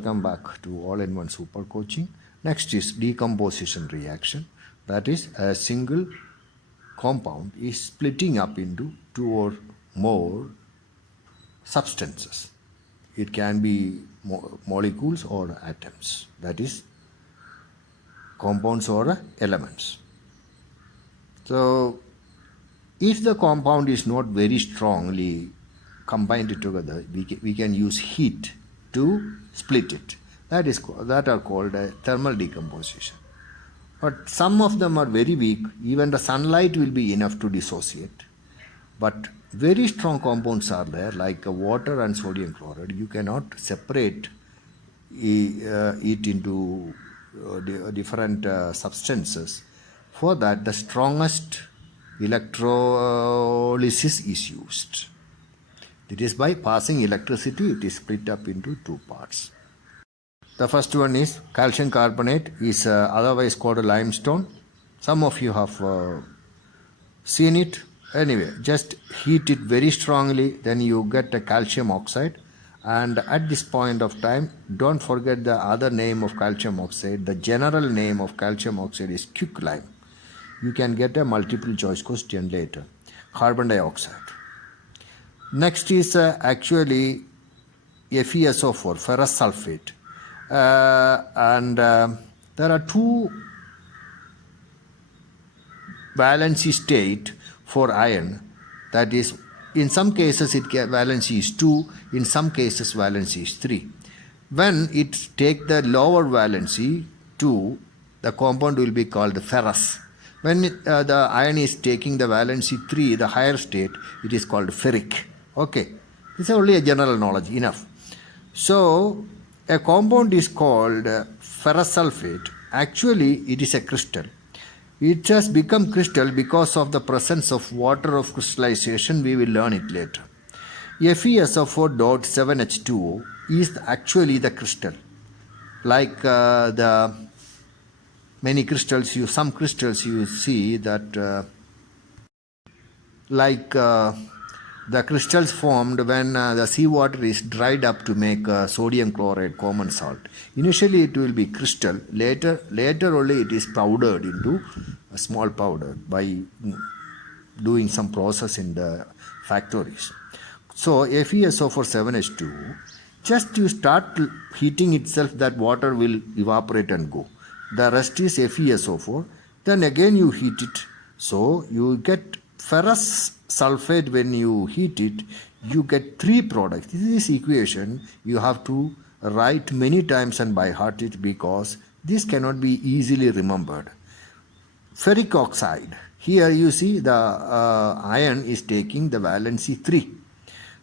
welcome back to All-in-One Super Coaching. Next is decomposition reaction. That is, a single compound is splitting up into two or more substances. It can be molecules or atoms. That is, compounds or elements. So, if the compound is not very strongly combined together, we can use heat to split it. That are called thermal decomposition. But some of them are very weak. Even the sunlight will be enough to dissociate. But very strong compounds are there, like water and sodium chloride. You cannot separate it into different substances. For that, the strongest electrolysis is used. It is by passing electricity, it is split up into two parts. The first one is calcium carbonate, is otherwise called limestone. Some of you have seen it. Anyway, just heat it very strongly, then you get a calcium oxide. And at this point of time, don't forget the other name of calcium oxide. The general name of calcium oxide is quicklime. You can get a multiple choice question later. Carbon dioxide. Next is actually FeSO4, ferrous sulfate. There are two valency state for iron. That is, in some cases valency is 2, in some cases valency is 3. When it take the lower valency 2, the compound will be called ferrous. When the iron is taking the valency 3, the higher state, it is called ferric. Okay, this is only a general knowledge, enough. So, a compound is called ferrous sulfate. Actually, it is a crystal. It has become crystal because of the presence of water of crystallization. We will learn it later. FeSO4.7H2O is actually the crystal. Like the many crystals, some crystals you see that the crystals formed when the seawater is dried up to make sodium chloride common salt. Initially it will be crystal, later only it is powdered into a small powder by doing some process in the factories. So FeSO4.7H2O, just you start heating itself, that water will evaporate and go. The rest is FeSO4, then again you heat it. So you get ferrous sulfate. When you heat it, you get 3 products. This equation you have to write many times and by heart it, because this cannot be easily remembered. Ferric oxide. Here you see the iron is taking the valency 3.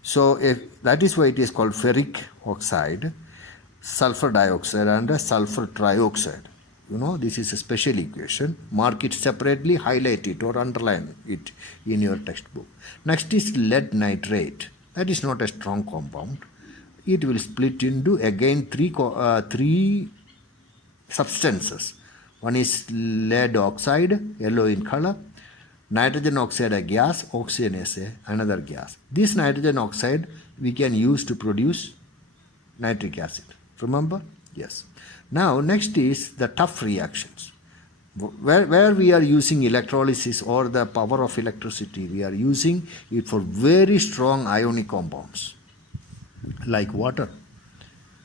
So that is why it is called ferric oxide, sulfur dioxide and sulfur trioxide. You know, this is a special equation. Mark it separately, highlight it or underline it in your textbook. Next is lead nitrate. That is not a strong compound. It will split into again 3 substances. One is lead oxide, yellow in color. Nitrogen oxide, a gas. Oxygen is another gas. This nitrogen oxide we can use to produce nitric acid. Remember? Yes. Now, next is the tough reactions. Where we are using electrolysis or the power of electricity, we are using it for very strong ionic compounds, like water.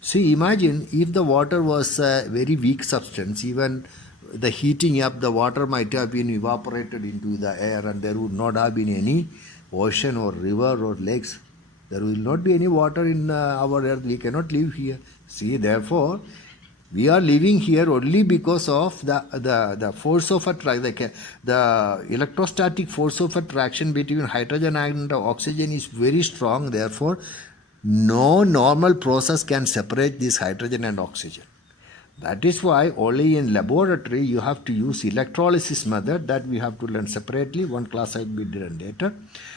See, imagine if the water was a very weak substance, even the heating up, the water might have been evaporated into the air and there would not have been any ocean or river or lakes. There will not be any water in our earth. We cannot live here. See, therefore, we are living here only because of the force of attraction. The electrostatic force of attraction between hydrogen and oxygen is very strong. Therefore, no normal process can separate this hydrogen and oxygen. That is why only in laboratory you have to use electrolysis method, that we have to learn separately. One class I will be done later.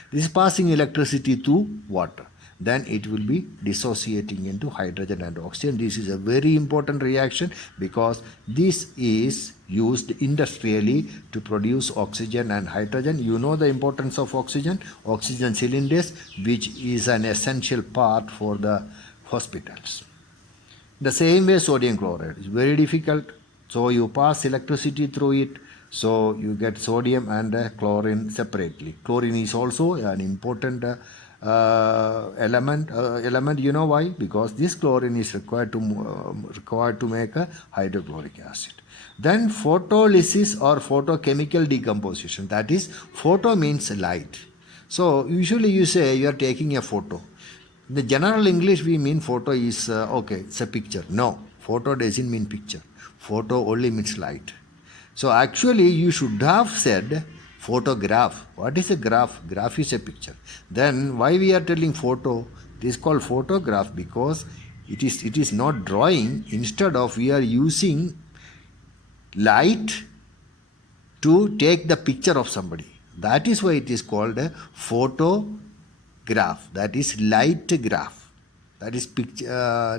This is passing electricity through water. Then it will be dissociating into hydrogen and oxygen. This is a very important reaction because this is used industrially to produce oxygen and hydrogen. You know the importance of oxygen cylinders, which is an essential part for the hospitals. The same way sodium chloride is very difficult. So you pass electricity through it. So you get sodium and chlorine separately. Chlorine is also an important element. You know why? Because this chlorine is required to make a hydrochloric acid. Then photolysis or photochemical decomposition. That is, photo means light. So usually you say you are taking a photo. In the general English, we mean photo is, okay, it's a picture. No, photo doesn't mean picture. Photo only means light. So actually, you should have said photograph. What is a graph? Graph is a picture. Then why we are telling photo? It is called photograph because it is not drawing. Instead of we are using light to take the picture of somebody. That is why it is called a photograph. That is light graph. That is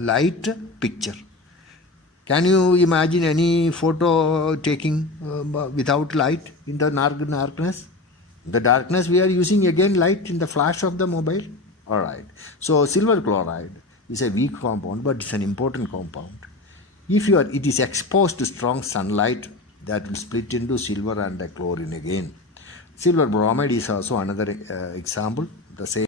light picture. Can you imagine any photo taking without light in the darkness? In the darkness we are using again light in the flash of the mobile. Alright. So silver chloride is a weak compound, but it's an important compound. If it is exposed to strong sunlight, that will split into silver and chlorine again. Silver bromide is also another example. The same